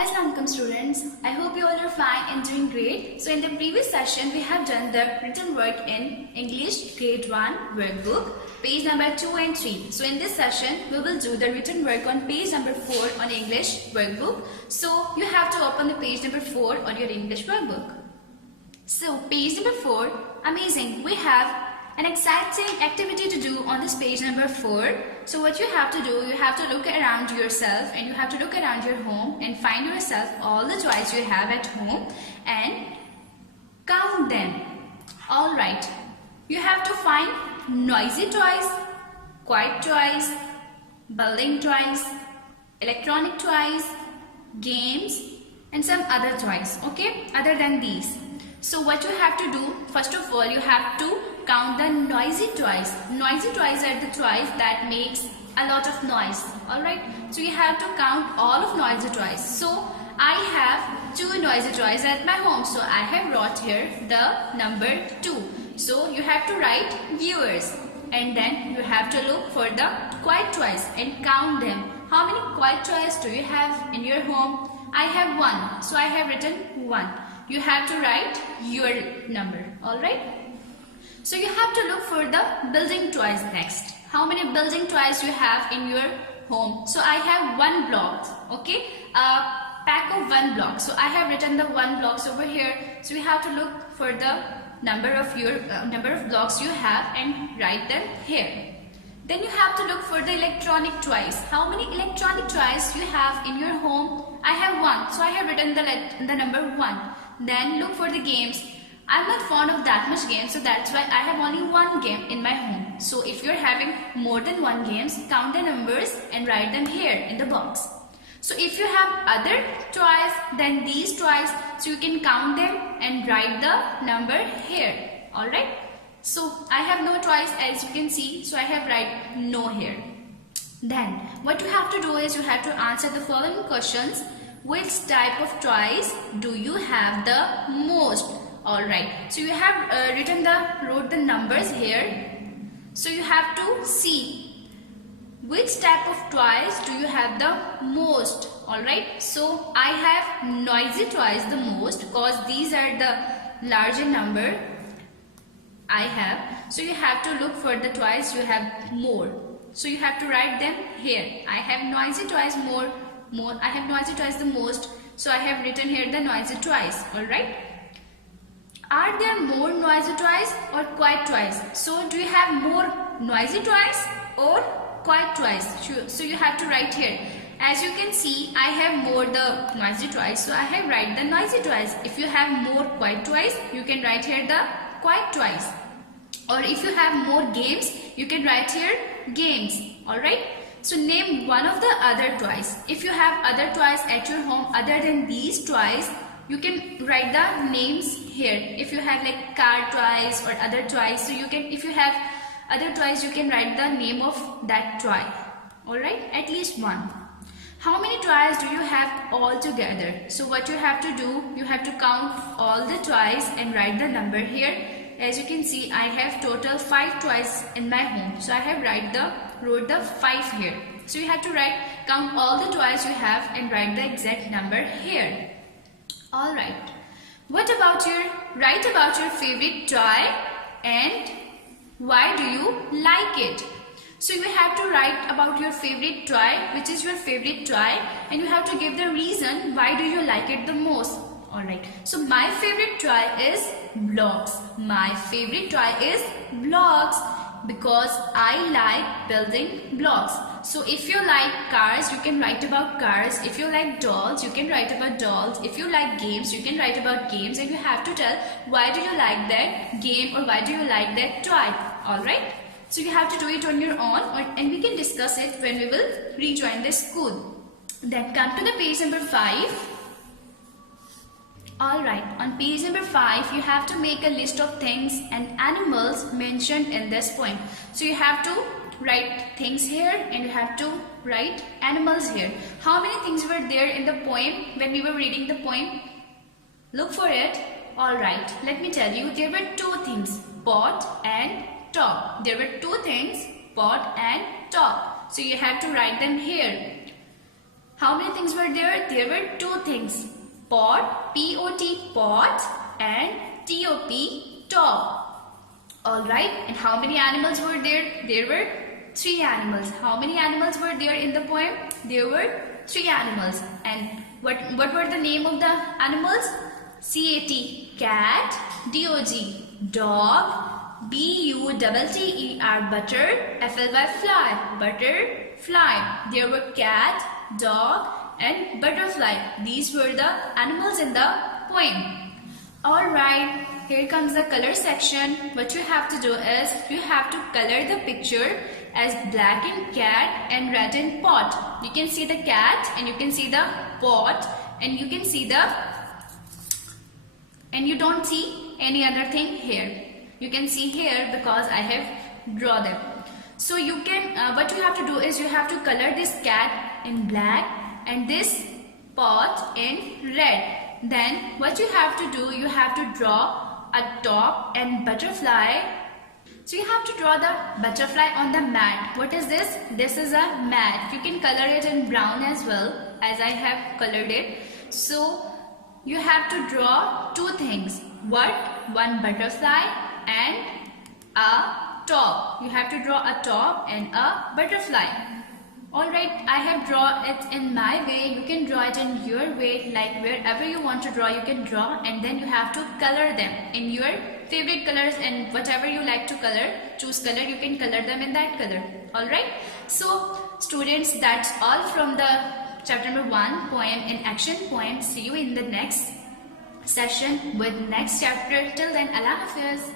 Assalamualaikum students, I hope you all are fine and doing great. So in the previous session we have done the written work in English grade 1 workbook page number 2 and 3. So in this session we will do the written work on page number 4 on English workbook. So you have to open the page number 4 on your English workbook. So page number 4, amazing, we have an exciting activity to do on this page number 4. So what you have to do, you have to look around yourself and you have to look around your home and find yourself all the toys you have at home and count them. Alright, you have to find noisy toys, quiet toys, building toys, electronic toys, games and some other toys, okay, other than these. So what you have to do, first of all you have to count the noisy toys. Noisy toys are the toys that makes a lot of noise. Alright, so you have to count all of noisy toys. So I have 2 noisy toys at my home, so I have brought here the number 2. So you have to write viewers and then you have to look for the quiet toys and count them. How many quiet toys do you have in your home? I have 1, so I have written 1. You have to write your number. Alright, so you have to look for the building toys next. How many building toys you have in your home? So I have 1 block, okay, a pack of 1 block. So I have written the 1 blocks over here. So you have to look for the number of your number of blocks you have and write them here. Then you have to look for the electronic toys. How many electronic toys you have in your home? I have 1, so I have written the number 1. Then look for the games. I'm not fond of that much games, so that's why I have only 1 game in my home. So if you're having more than 1 games, count the numbers and write them here in the box. So if you have other toys than these toys, so you can count them and write the number here. Alright. So I have no toys as you can see, so I have write no here. Then what you have to do is you have to answer the following questions. Which type of toys do you have the most? Alright, so you have wrote the numbers here. So you have to see which type of toys do you have the most. Alright, so I have noisy toys the most because these are the larger number I have. So you have to look for the toys you have more. So you have to write them here. I have noisy toys more. I have noisy toys the most, so I have written here the noisy toys. Alright, are there more noisy toys or quiet toys? So do you have more noisy toys or quiet toys? So you have to write here. As you can see, I have more the noisy toys, so I have write the noisy toys. If you have more quiet toys, you can write here the quiet toys. Or if you have more games, you can write here games. Alright, so name one of the other toys. If you have other toys at your home other than these toys, you can write the names here. If you have like car toys or other toys, so you can, if you have other toys, you can write the name of that toy. Alright, at least 1. How many toys do you have all together? So what you have to do, you have to count all the toys and write the number here. As you can see, I have total 5 toys in my home. So I have wrote the 5 here. So you have to count all the toys you have and write the exact number here. Alright. Write about your favorite toy and why do you like it? So you have to write about your favorite toy, which is your favorite toy, and you have to give the reason why do you like it the most. Alright, so my favorite toy is blocks. My favorite toy is blocks because I like building blocks. So if you like cars, you can write about cars. If you like dolls, you can write about dolls. If you like games, you can write about games, and you have to tell why do you like that game or why do you like that toy. Alright, so you have to do it on your own, and we can discuss it when we will rejoin the school. Then come to the page number 5. Alright, on page number 5, you have to make a list of things and animals mentioned in this poem. So you have to write things here and you have to write animals here. How many things were there in the poem when we were reading the poem? Look for it. Alright, let me tell you, there were 2 things, pot and top. There were 2 things, pot and top. So you have to write them here. How many things were there? There were two things. Pot, P-O-T, pot, and T-O-P, top. Alright, and how many animals were there? There were 3 animals. How many animals were there in the poem? There were 3 animals. And what were the name of the animals? C-A-T, cat, D-O-G, dog, B-U-T-T-E-R, butter, F-L-Y, fly, butterfly. There were cat, dog, and butterfly. These were the animals in the poem. Alright, here comes the color section. What you have to do is, you have to color the picture as black in cat and red in pot. You can see the cat and you can see the pot and you can see the, and you don't see any other thing here. You can see here because I have drawn them. So you can, what you have to do is you have to color this cat in black and this pot in red. Then what you have to do, you have to draw a top and butterfly. So you have to draw the butterfly on the mat. What is this? This is a mat. You can color it in brown as well, as I have colored it. So you have to draw 2 things. What? One butterfly and a top. You have to draw a top and a butterfly. Alright, I have drawn it in my way. You can draw it in your way, like wherever you want to draw, you can draw, and then you have to color them in your favorite colors, and whatever you like to color, choose color, you can color them in that color. Alright, so students, that's all from the chapter number 1, poem in action poem. See you in the next session with next chapter. Till then, Allah Hafiz.